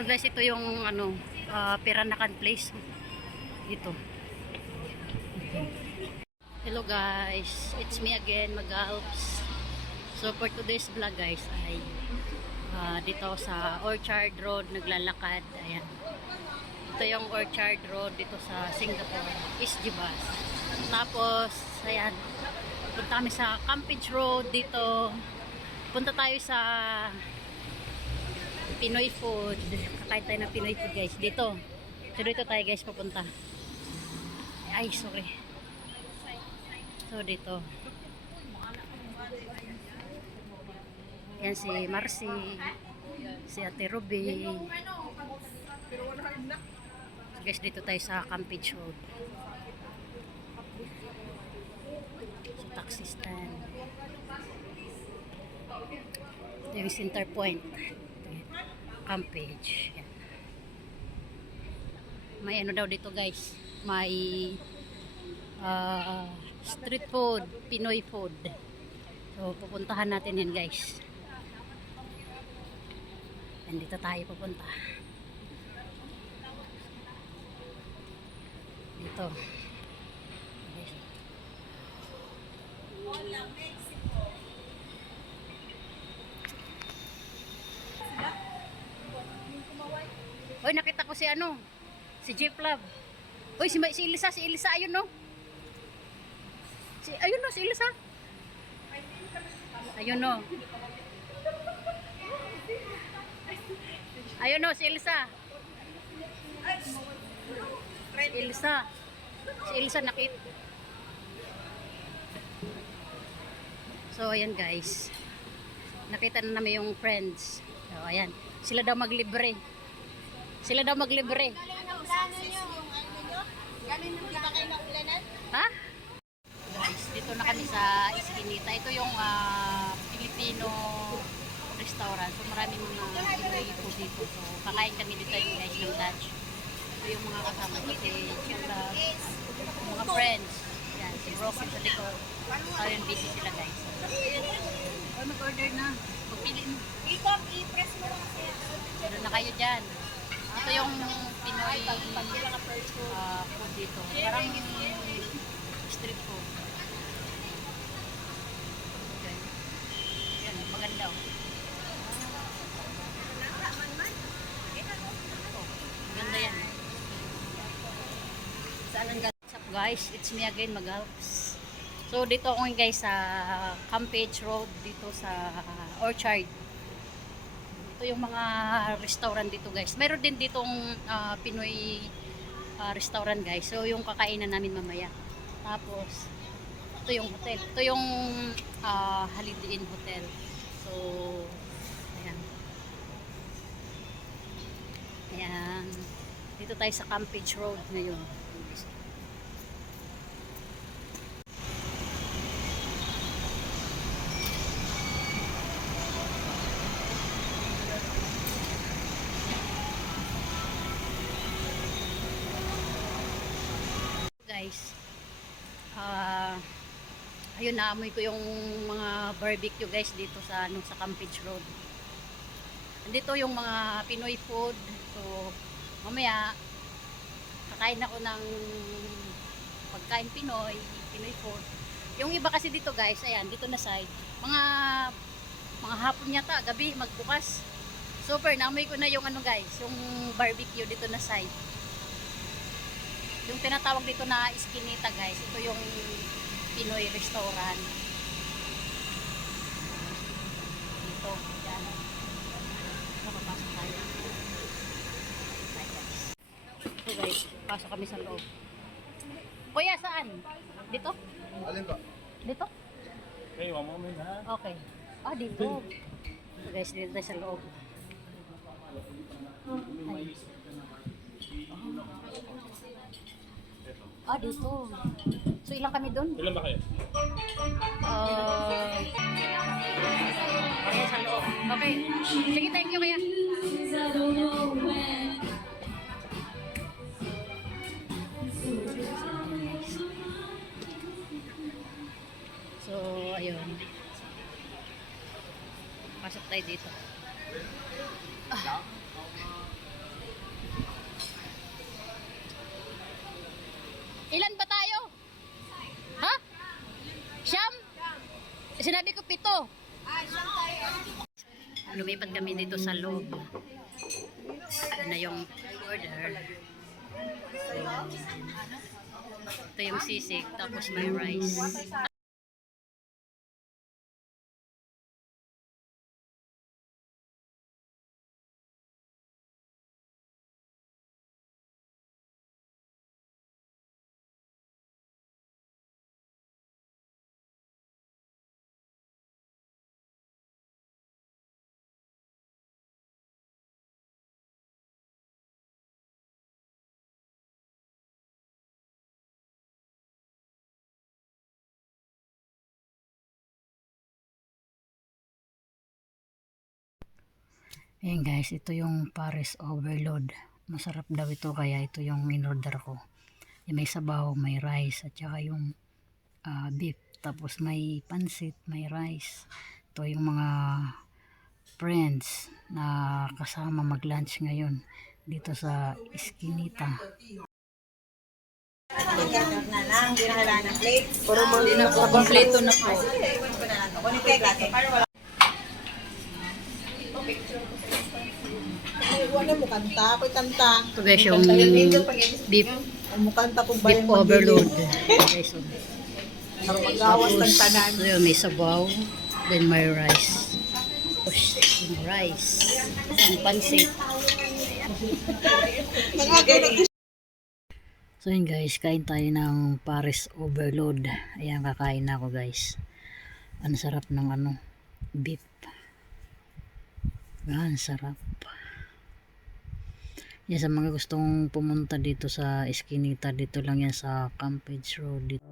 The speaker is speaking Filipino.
So guys, ito yung ano, Peranakan Place dito. Hello guys, it's me again, Mag-Alps. So for today's vlog guys ay dito sa Orchard Road naglalakad. Ayan. Ito yung Orchard Road dito sa Singapore, Isjibas. Tapos ayan, punta kami sa Campage Road dito. Punta tayo sa Pinoy food. Kakain tayo ng Pinoy food guys dito. So dito tayo guys papunta. Ay sorry. So dito. Yan si Marcy, si Ate Ruby. So guys dito tayo sa Campage Road. So taxi stand. Ito yung center point. Campage. Yan. May ano daw dito guys. May street food, Pinoy food. So pupuntahan natin yan guys. Dito tayo pupunta. Dito. Hoy, nakita ko si ano, si Jeep Love. Hoy, si Elisa, ayun no. Ayun no, si Elisa. Ayun no. Ayun no, si Elisa. Si Elisa nakit. So, ayan guys. Nakita na namin yung friends. So, ayan. Sila daw maglibre. Ha? Guys, dito na kami sa Eskinita. Ito yung Filipino restaurant. So maraming mga Pinoy food dito. So kakain kami dito yung guys ng lunch. Ito yung mga kasama ko si Chula, mga friends. Yan, si Broken sa likod. Ayun, busy sila guys. Ay, mag-order na. Magpili mo. I-press mo lang siya. Doon na kayo dyan. Ito yung Pinoy food dito. Parang street food. Okay. Yan, maganda oh. Maganda yan. What's up guys? It's me again, Mag-Alps. So dito ako guys sa Campage Road dito sa Orchard. Ito yung mga restaurant dito guys. Mayroon din ditong Pinoy restaurant guys. So yung kakainan namin mamaya. Tapos ito yung hotel. Ito yung Holiday Inn Hotel. So ayan. Ayan. Dito tayo sa Campage Road ngayon. Guys, ayun, naamoy ko yung mga barbecue guys dito sa Campage Road. Andito yung mga Pinoy food. So mamaya kakain ako ng pagkain Pinoy food. Yung iba kasi dito guys, ayan, dito na side, mga hapon yata, gabi magbukas. Super, naamoy ko na yung ano guys, yung barbecue dito na side. Yung tinatawag dito na Eskinita guys, ito yung Pinoy restaurant. Dito, yan. Nakapasok tayo. Ito guys, pasok kami sa loob. Kuya, saan? Dito? Alin ba? Dito? Okay, one moment ha. Okay. Ah, dito. So guys, dito tayo sa loob. Ay. Ah, dito. So, ilang kami doon? Ilan ba kayo? Okay, sa loob. Okay. Sige, thank you kaya. So, ayun. Pasok tayo dito. Sinabi ko 7. Lumipat kami dito sa loob. Ito na yung order. Ito yung sisig, tapos may rice. Ayan guys, ito yung Paris Overload. Masarap daw ito kaya ito yung in-order ko. May sabaw, may rice at saka yung beef. Tapos may pansit, may rice. Ito yung mga friends na kasama mag-lunch ngayon dito sa Eskinita. Na lang, hindi na kailangan ng plate. Hindi na po, kompleto na po. Kunin cake natin. Wala mo kanta, ako'y kanta. Ito guys yung beef Ang mukanta kung beef bayang overload. Guys, oh. Ang magawas ng tanan. So yun, may sabaw, then may rice. Push, yung rice, yung pansit. So yun guys, kain tayo ng Paris Overload. Ayan, kakain na ako guys. Ang sarap ng beef. Ang sarap. Yan, sa mga gustong pumunta dito sa Eskinita, dito lang yan sa Campage Road. Dito.